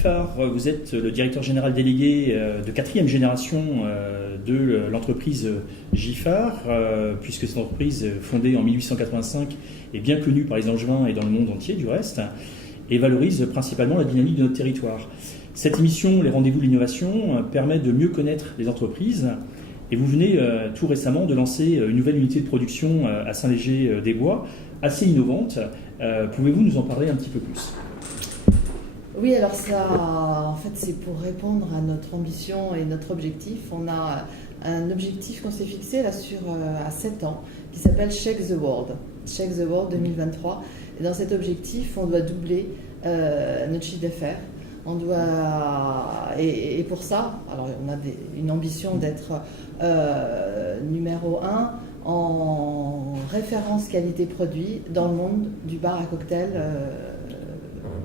Giffard, vous êtes le directeur général délégué de 4e génération de l'entreprise Giffard, puisque cette entreprise, fondée en 1885, est bien connue par les Angevins et dans le monde entier du reste, et valorise principalement la dynamique de notre territoire. Cette émission, les rendez-vous de l'innovation, permet de mieux connaître les entreprises, et vous venez tout récemment de lancer une nouvelle unité de production à Saint-Léger-des-Bois, assez innovante. Pouvez-vous nous en parler un petit peu plus ? Oui, alors ça, en fait, c'est pour répondre à notre ambition et notre objectif. On a un objectif qu'on s'est fixé là à 7 ans, qui s'appelle Shake the World. Shake the World 2023. Et dans cet objectif, on doit doubler notre chiffre d'affaires. On doit, et pour ça, alors on a une ambition d'être numéro 1 en référence qualité-produit dans le monde du bar à cocktail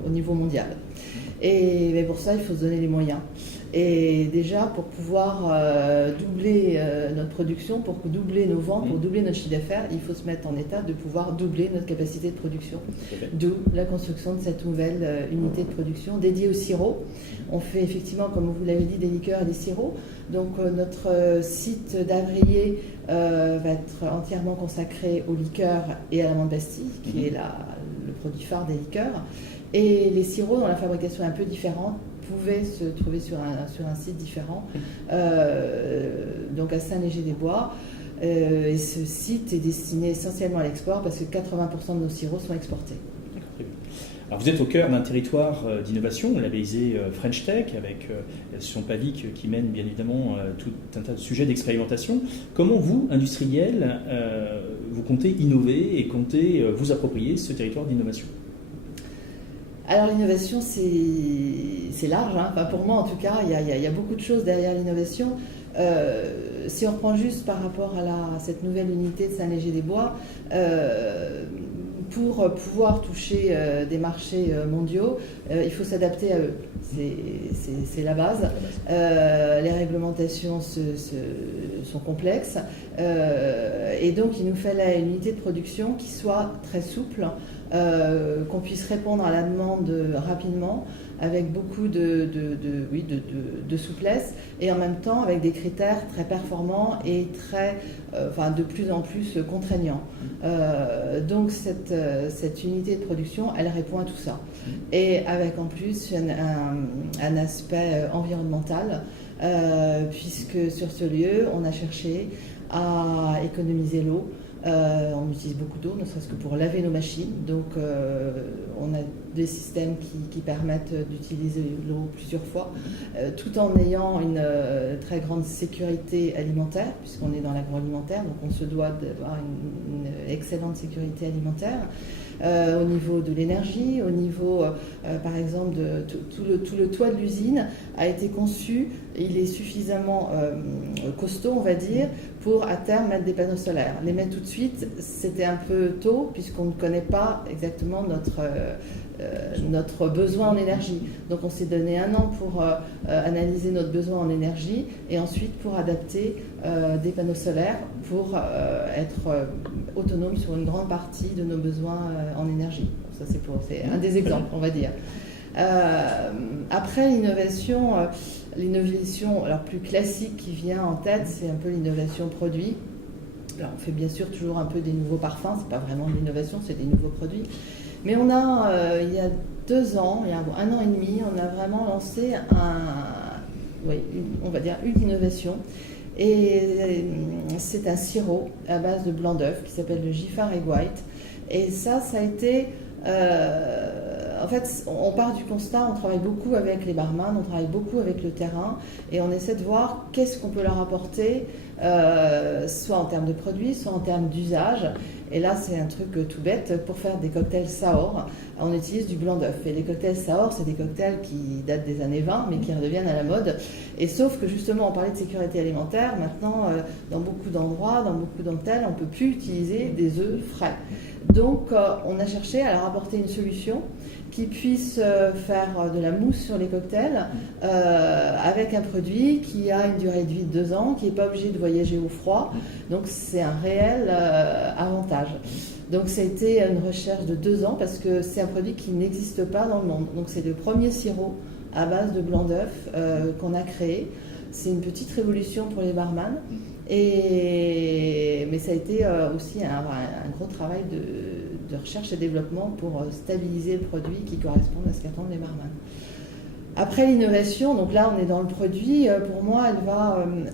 au niveau mondial. Mais pour ça, il faut se donner les moyens. Et déjà, pour pouvoir doubler notre production, pour doubler nos ventes, pour doubler notre chiffre d'affaires, il faut se mettre en état de pouvoir doubler notre capacité de production. D'où la construction de cette nouvelle unité de production dédiée au sirop. On fait effectivement, comme vous l'avez dit, des liqueurs et des sirops. Donc notre site d'Avrier va être entièrement consacré aux liqueurs et à la menthe Bastille, qui est le produit phare des liqueurs. Et les sirops, dont la fabrication est un peu différente, pouvaient se trouver sur un site différent, donc à Saint-Léger-des-Bois. Et ce site est destiné essentiellement à l'export parce que 80% de nos sirops sont exportés. Alors vous êtes au cœur d'un territoire d'innovation, labellisé French Tech, avec l'association PAVIC qui mène bien évidemment tout un tas de sujets d'expérimentation. Comment vous, industriels, vous comptez innover et comptez vous approprier ce territoire d'innovation ? Alors l'innovation, c'est large, hein. Enfin, pour moi en tout cas, il y a beaucoup de choses derrière l'innovation. Si on reprend juste par rapport à cette nouvelle unité de Saint-Léger-des-Bois, pour pouvoir toucher des marchés mondiaux, il faut s'adapter à eux. C'est la base. Les réglementations sont complexes. Et donc, il nous fallait une unité de production qui soit très souple, qu'on puisse répondre à la demande rapidement, avec beaucoup de souplesse, et en même temps avec des critères très performants et de plus en plus contraignants. Donc cette unité de production, elle répond à tout ça. Et avec en plus un aspect environnemental, puisque sur ce lieu, on a cherché à économiser l'eau. On utilise beaucoup d'eau, ne serait-ce que pour laver nos machines. Donc, on a des systèmes qui permettent d'utiliser l'eau plusieurs fois, tout en ayant une très grande sécurité alimentaire, puisqu'on est dans l'agroalimentaire, donc on se doit d'avoir une excellente sécurité alimentaire. Au niveau de l'énergie, au niveau, par exemple, de tout le toit de l'usine a été conçu, il est suffisamment costaud, on va dire, pour à terme mettre des panneaux solaires. Les mettre tout de suite, c'était un peu tôt, puisqu'on ne connaît pas exactement notre besoin en énergie. Donc on s'est donné 1 an pour analyser notre besoin en énergie, et ensuite pour adapter des panneaux solaires pour être autonome sur une grande partie de nos besoins en énergie. Ça c'est un des exemples, on va dire. Après l'innovation alors plus classique qui vient en tête, c'est un peu l'innovation produit. Alors on fait bien sûr toujours un peu des nouveaux parfums, c'est pas vraiment de l'innovation, c'est des nouveaux produits. Mais on a, il y a 2 ans, il y a 1 an et demi, on a vraiment lancé on va dire une innovation. Et c'est un sirop à base de blanc d'œuf qui s'appelle le Giffard Egg White. Et ça a été... en fait, on part du constat, on travaille beaucoup avec les barman, on travaille beaucoup avec le terrain, et on essaie de voir qu'est-ce qu'on peut leur apporter, soit en termes de produits, soit en termes d'usage. Et là, c'est un truc tout bête. Pour faire des cocktails sour, on utilise du blanc d'œuf. Et les cocktails sour, c'est des cocktails qui datent des années 20, mais qui redeviennent à la mode. Et sauf que justement, on parlait de sécurité alimentaire. Maintenant, dans beaucoup d'endroits, dans beaucoup d'hôtels, on ne peut plus utiliser des œufs frais. Donc, on a cherché à leur apporter une solution qui puisse faire de la mousse sur les cocktails avec un produit qui a une durée de vie de 2 ans, qui n'est pas obligé de voyager au froid. Donc c'est un réel avantage. Donc ça a été une recherche de 2 ans parce que c'est un produit qui n'existe pas dans le monde. Donc c'est le premier sirop à base de blanc d'œuf qu'on a créé. C'est une petite révolution pour les barman. Mais ça a été aussi un gros travail de recherche et développement pour stabiliser le produit qui correspond à ce qu'attendent les barman. Après l'innovation, donc là on est dans le produit, pour moi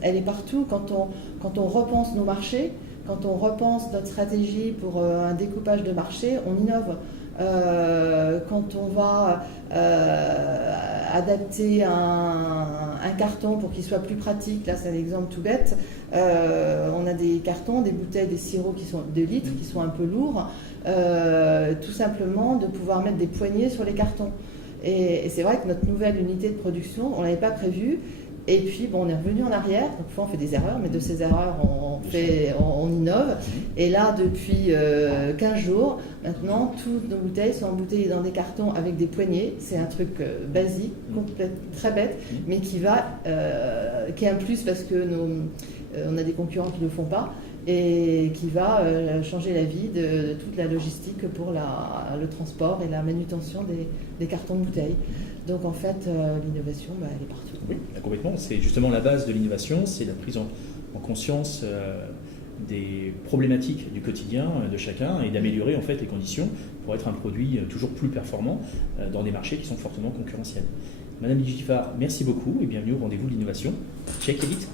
elle est partout. Quand on repense nos marchés, quand on repense notre stratégie pour un découpage de marché, on innove. Quand on va adapter un carton pour qu'il soit plus pratique, là c'est un exemple tout bête, on a des cartons, des bouteilles, des sirops qui sont de litres qui sont un peu lourds, tout simplement de pouvoir mettre des poignées sur les cartons. Et c'est vrai que notre nouvelle unité de production, on ne l'avait pas prévue. Et puis, on est revenu en arrière. Donc, parfois, on fait des erreurs, mais de ces erreurs, on innove. Et là, depuis 15 jours, maintenant, toutes nos bouteilles sont embouteillées dans des cartons avec des poignées. C'est un truc basique, très bête, mais qui est un plus parce que on a des concurrents qui ne le font pas. Et qui va changer la vie de toute la logistique pour le transport et la manutention des cartons de bouteilles. Donc en fait, l'innovation, elle est partout. Oui, complètement. C'est justement la base de l'innovation, c'est la prise en conscience des problématiques du quotidien de chacun et d'améliorer en fait les conditions pour être un produit toujours plus performant dans des marchés qui sont fortement concurrentiels. Madame Giffard, merci beaucoup et bienvenue au rendez-vous de l'innovation. Check Elite.